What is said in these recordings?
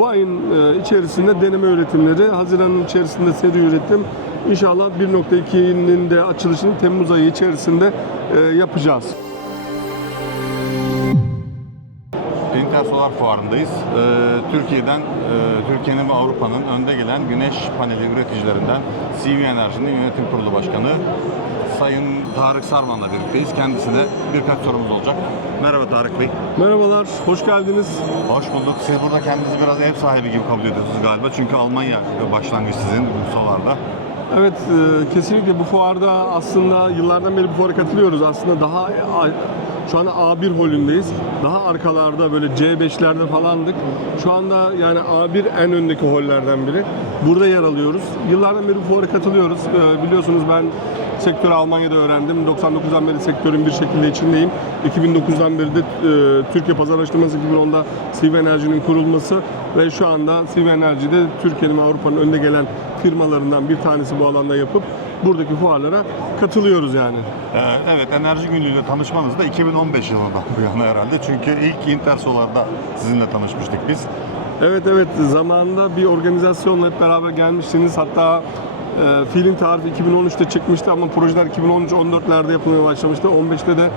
bu ayın e, içerisinde deneme üretimleri, Haziran'ın içerisinde seri üretim, İnşallah 1.2'nin de açılışını Temmuz ayı içerisinde e, yapacağız. Intersolar Fuarı'ndayız. Ee, Türkiye'den, e, Türkiye'nin ve Avrupa'nın önde gelen güneş paneli üreticilerinden CV Enerji'nin yönetim kurulu başkanı Sayın Tarık Sarman'la birlikteyiz. Kendisine birkaç sorumuz olacak. Merhaba Tarık Bey. Merhabalar, hoş geldiniz. Hoş bulduk. Siz burada kendinizi biraz ev sahibi gibi kabul ediyorsunuz galiba. Çünkü Almanya başlangıç sizin bu solarda. Evet, e, kesinlikle bu fuarda aslında yıllardan beri bu fuara katılıyoruz. Aslında daha şu anda A1 holündeyiz. Daha arkalarda böyle C5'lerde falandık. Şu anda yani A1 en öndeki hollerden biri. Burada yer alıyoruz. Yıllardan beri fuara katılıyoruz. E, Biliyorsunuz ben sektörü Almanya'da öğrendim. 99'dan beri sektörün bir şekilde içindeyim. 2009'dan beri de e, Türkiye Pazar Araştırması 2010'da CV Enerji'nin kurulması ve şu anda CV Enerji'de Türkiye'nin ve Avrupa'nın önde gelen firmalarından bir tanesi bu alanda yapıp buradaki fuarlara katılıyoruz yani. Ee, evet, Enerji Günlüğü'yle tanışmanız da 2015 yılından bu yana herhalde. Çünkü ilk Intersolar'da sizinle tanışmıştık biz. Evet evet zamanında bir organizasyonla hep beraber gelmiştiniz. Hatta e, fiilin tarifi 2013'te çıkmıştı ama projeler 2013-14'lerde yapılmaya başlamıştı. 15'te de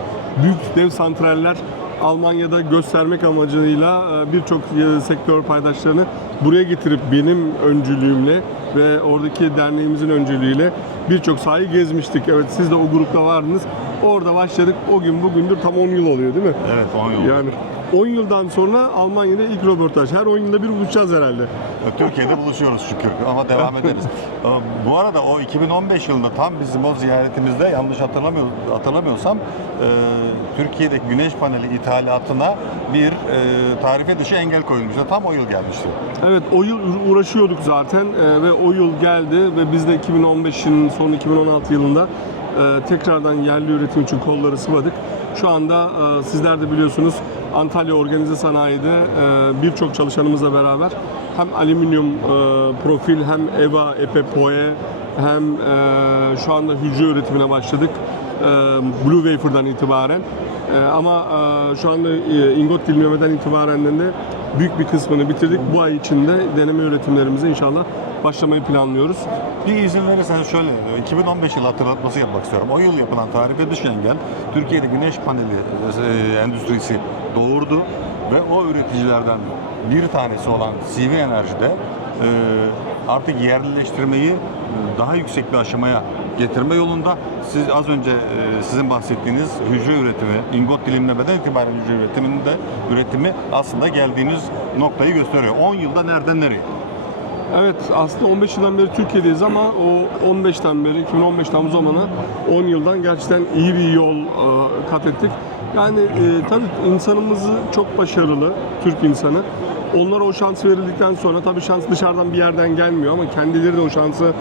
büyük dev santraller Almanya'da göstermek amacıyla e, birçok e, sektör paydaşlarını buraya getirip benim öncülüğümle ve oradaki derneğimizin öncülüğüyle birçok sahayı gezmiştik. Evet siz de o grupta vardınız. Orada başladık. O gün bugündür tam 10 yıl oluyor değil mi? Evet, 10 yıl. Yani 10 yıldan sonra Almanya'da ilk röportaj. Her 10 yılda bir buluşacağız herhalde. Türkiye'de buluşuyoruz şükür ama devam ederiz. Ee, Bu arada o 2015 yılında tam bizim o ziyaretimizde yanlış hatırlamıyor, hatırlamıyorsam e, Türkiye'deki güneş paneli ithalatına bir e, tarife dışı engel koyulmuştu. Tam o yıl gelmişti. Evet o yıl uğraşıyorduk zaten e, ve o yıl geldi ve biz de 2015'in sonu 2016 yılında tekrardan yerli üretim için kolları sıvadık. Şu anda sizler de biliyorsunuz Antalya Organize Sanayi'de e, birçok çalışanımızla beraber hem alüminyum e, profil hem EVA, EPE, POE hem e, şu anda hücre üretimine başladık. Blue Wafer'dan itibaren. Ama şu anda ingot dilimlemeden itibaren de büyük bir kısmını bitirdik. Bu ay içinde deneme üretimlerimize inşallah başlamayı planlıyoruz. Bir izin verirseniz şöyle, 2015 yılı hatırlatması yapmak istiyorum. O yıl yapılan tarife dışı engel, Türkiye'de güneş paneli endüstrisi doğurdu ve o üreticilerden bir tanesi olan CV Enerji'de e, artık yerlileştirmeyi e, daha yüksek bir aşamaya getirme yolunda siz az önce e, sizin bahsettiğiniz hücre üretimi, ingot dilimlemeden itibaren hücre üretiminin de üretimi aslında geldiğiniz noktayı gösteriyor. 10 yılda nereden nereye? Evet aslında 15 yıldan beri Türkiye'deyiz ama o 15'ten beri 2015'ten bu zamana 10 yıldan gerçekten iyi bir yol e, kat ettik. Yani e, tabii insanımızı çok başarılı Türk insanı. Onlara o şans verildikten sonra tabii şans dışarıdan bir yerden gelmiyor ama kendileri de o şansı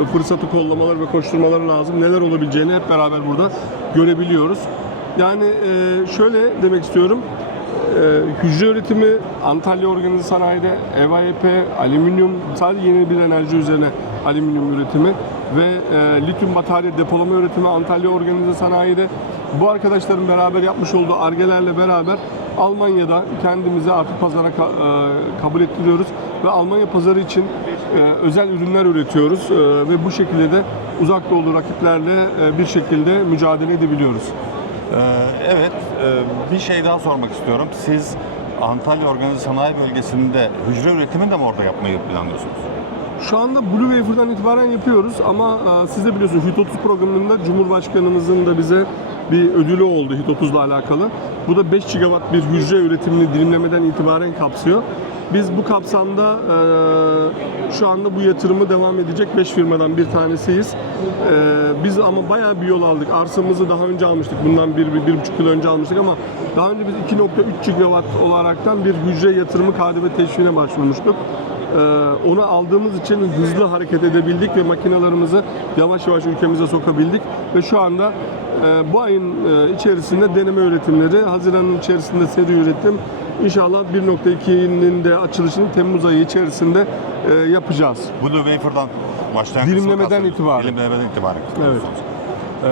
e, fırsatı kollamaları ve koşturmaları lazım. Neler olabileceğini hep beraber burada görebiliyoruz. Yani e, şöyle demek istiyorum. Ee, hücre üretimi Antalya Organize Sanayi'de EVAEP, alüminyum, sadece yeni bir enerji üzerine alüminyum üretimi ve e, lityum batarya depolama üretimi Antalya Organize Sanayi'de bu arkadaşların beraber yapmış olduğu argelerle beraber Almanya'da kendimizi artık pazara ka- e, kabul ettiriyoruz ve Almanya pazarı için e, özel ürünler üretiyoruz e, ve bu şekilde de uzak doğulu rakiplerle e, bir şekilde mücadele edebiliyoruz. Ee, evet, e, bir şey daha sormak istiyorum. Siz Antalya Organize Sanayi Bölgesi'nde hücre üretimini de mi orada yapmayı planlıyorsunuz? Şu anda Blue Wafer'dan itibaren yapıyoruz ama e, siz de biliyorsunuz HIT 30 programında Cumhurbaşkanımızın da bize bir ödülü oldu HIT 30 ile alakalı. Bu da 5 gigawatt bir hücre üretimini dilimlemeden itibaren kapsıyor. Biz bu kapsamda e, şu anda bu yatırımı devam edecek 5 firmadan bir tanesiyiz. E, biz ama bayağı bir yol aldık. Arsamızı daha önce almıştık. Bundan bir, bir, bir buçuk yıl önce almıştık ama daha önce biz 2.3 gigawatt olaraktan bir hücre yatırımı KDV teşviğine başvurmuştuk. Ee, onu aldığımız için hızlı hareket edebildik ve makinalarımızı yavaş yavaş ülkemize sokabildik ve şu anda bu ayın e, içerisinde deneme üretimleri, Haziran'ın içerisinde seri üretim, İnşallah 1.2'nin de açılışını Temmuz ayı içerisinde e, yapacağız. Blue Wafer'dan başlayan Dilimlemeden itibaren. Dilimlemeden itibaren. Evet. Ee,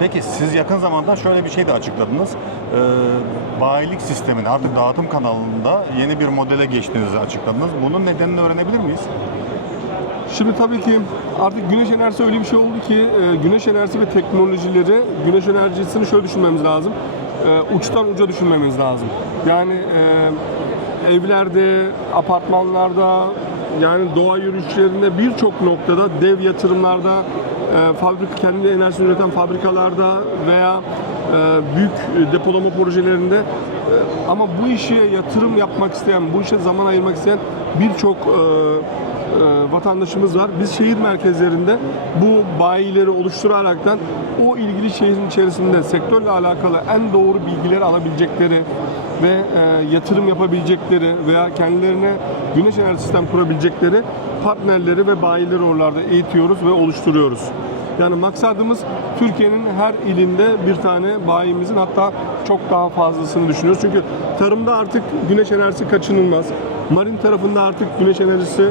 peki siz yakın zamanda şöyle bir şey de açıkladınız. Ee, bayilik sistemini artık dağıtım kanalında yeni bir modele geçtiğinizi açıkladınız. Bunun nedenini öğrenebilir miyiz? Şimdi tabii ki artık güneş enerjisi öyle bir şey oldu ki e, güneş enerjisi ve teknolojileri, güneş enerjisini şöyle düşünmemiz lazım. E, uçtan uca düşünmemiz lazım. Yani e, evlerde, apartmanlarda, yani doğa yürüyüşlerinde birçok noktada dev yatırımlarda, e, fabrika kendi enerjisini üreten fabrikalarda veya büyük depolama projelerinde ama bu işe yatırım yapmak isteyen, bu işe zaman ayırmak isteyen birçok vatandaşımız var. Biz şehir merkezlerinde bu bayileri oluşturaraktan o ilgili şehrin içerisinde sektörle alakalı en doğru bilgileri alabilecekleri ve e, yatırım yapabilecekleri veya kendilerine güneş enerji sistem kurabilecekleri partnerleri ve bayileri oralarda eğitiyoruz ve oluşturuyoruz. Yani maksadımız Türkiye'nin her ilinde bir tane bayimizin hatta çok daha fazlasını düşünüyoruz. Çünkü tarımda artık güneş enerjisi kaçınılmaz. Marin tarafında artık güneş enerjisi e,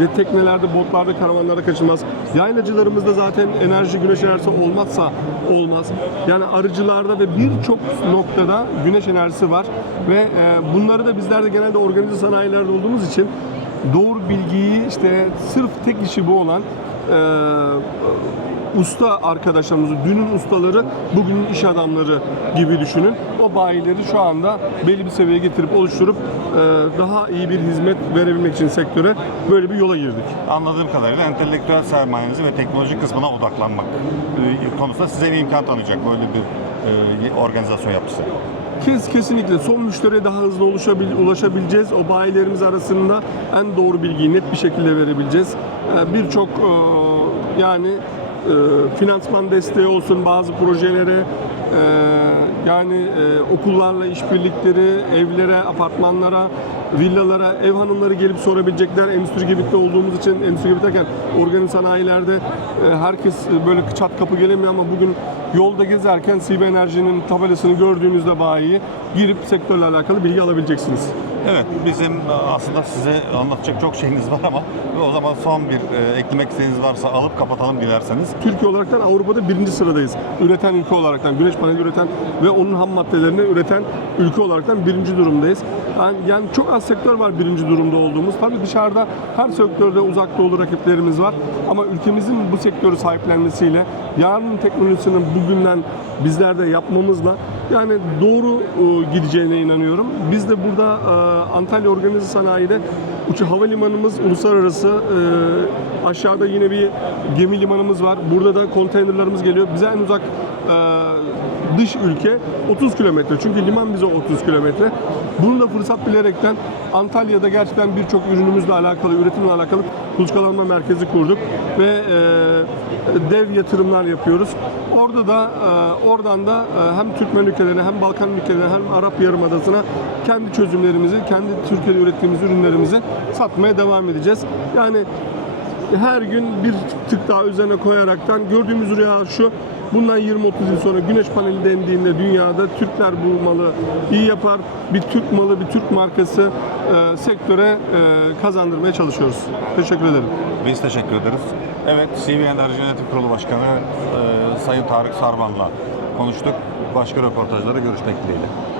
de teknelerde, botlarda, karavanlarda kaçınılmaz. Yaylacılarımızda zaten enerji, güneş enerjisi olmazsa olmaz. Yani arıcılarda ve birçok noktada güneş enerjisi var ve e, bunları da bizler de genelde organize sanayilerde olduğumuz için doğru bilgiyi işte sırf tek işi bu olan e, usta arkadaşlarımızı, dünün ustaları, bugünün iş adamları gibi düşünün. O bayileri şu anda belli bir seviyeye getirip oluşturup e, daha iyi bir hizmet verebilmek için sektöre böyle bir yola girdik. Anladığım kadarıyla entelektüel sermayenizi ve teknoloji kısmına odaklanmak e, konusunda size bir imkan tanıyacak böyle bir e, organizasyon yapısı. Kes kesinlikle son müşteriye daha hızlı ulaşabil, ulaşabileceğiz. O bayilerimiz arasında en doğru bilgiyi net bir şekilde verebileceğiz. Ee, Birçok e, yani finansman desteği olsun bazı projelere e, yani e, okullarla işbirlikleri, evlere, apartmanlara, villalara, ev hanımları gelip sorabilecekler. Endüstri Gebit'te olduğumuz için, Endüstri Gebit derken organize sanayilerde e, herkes e, böyle çat kapı gelemiyor ama bugün yolda gezerken CB Enerji'nin tabelasını gördüğünüzde bayiyi girip sektörle alakalı bilgi alabileceksiniz. Evet, bizim e, aslında size anlatacak çok şeyiniz var ama o zaman son bir e, eklemek istediğiniz varsa alıp kapatalım dilerseniz. Türkiye olaraktan Avrupa'da birinci sıradayız. Üreten ülke olaraktan, güneş paneli üreten ve onun ham maddelerini üreten ülke olaraktan birinci durumdayız. Yani, yani çok az sektör var birinci durumda olduğumuz. Tabii dışarıda her sektörde uzak doğulu rakiplerimiz var. Ama ülkemizin bu sektörü sahiplenmesiyle, yarının teknolojisini bugünden bizler de yapmamızla yani doğru e, gideceğine inanıyorum. Biz de burada e, Antalya Organize Sanayi'de uçu havalimanımız uluslararası e, aşağıda yine bir gemi limanımız var. Burada da konteynerlarımız geliyor. Bize en uzak e, dış ülke 30 kilometre. Çünkü liman bize 30 kilometre. Bunu da fırsat bilerekten Antalya'da gerçekten birçok ürünümüzle alakalı, üretimle alakalı kuluçkalanma merkezi kurduk ve e, dev yatırımlar yapıyoruz. Orada da e, oradan da e, hem Türkmen ülkelerine hem Balkan ülkelerine hem Arap Yarımadası'na kendi çözümlerimizi, kendi Türkiye'de ürettiğimiz ürünlerimizi satmaya devam edeceğiz. Yani her gün bir tık daha üzerine koyaraktan gördüğümüz rüya şu. Bundan 20-30 yıl sonra güneş paneli dendiğinde dünyada Türkler bu malı iyi yapar. Bir Türk malı, bir Türk markası e, sektöre e, kazandırmaya çalışıyoruz. Teşekkür ederim. Biz teşekkür ederiz. Evet, CV Enerji Yönetim Kurulu Başkanı e, Sayın Tarık Sarman'la konuştuk. Başka röportajlara görüşmek dileğiyle.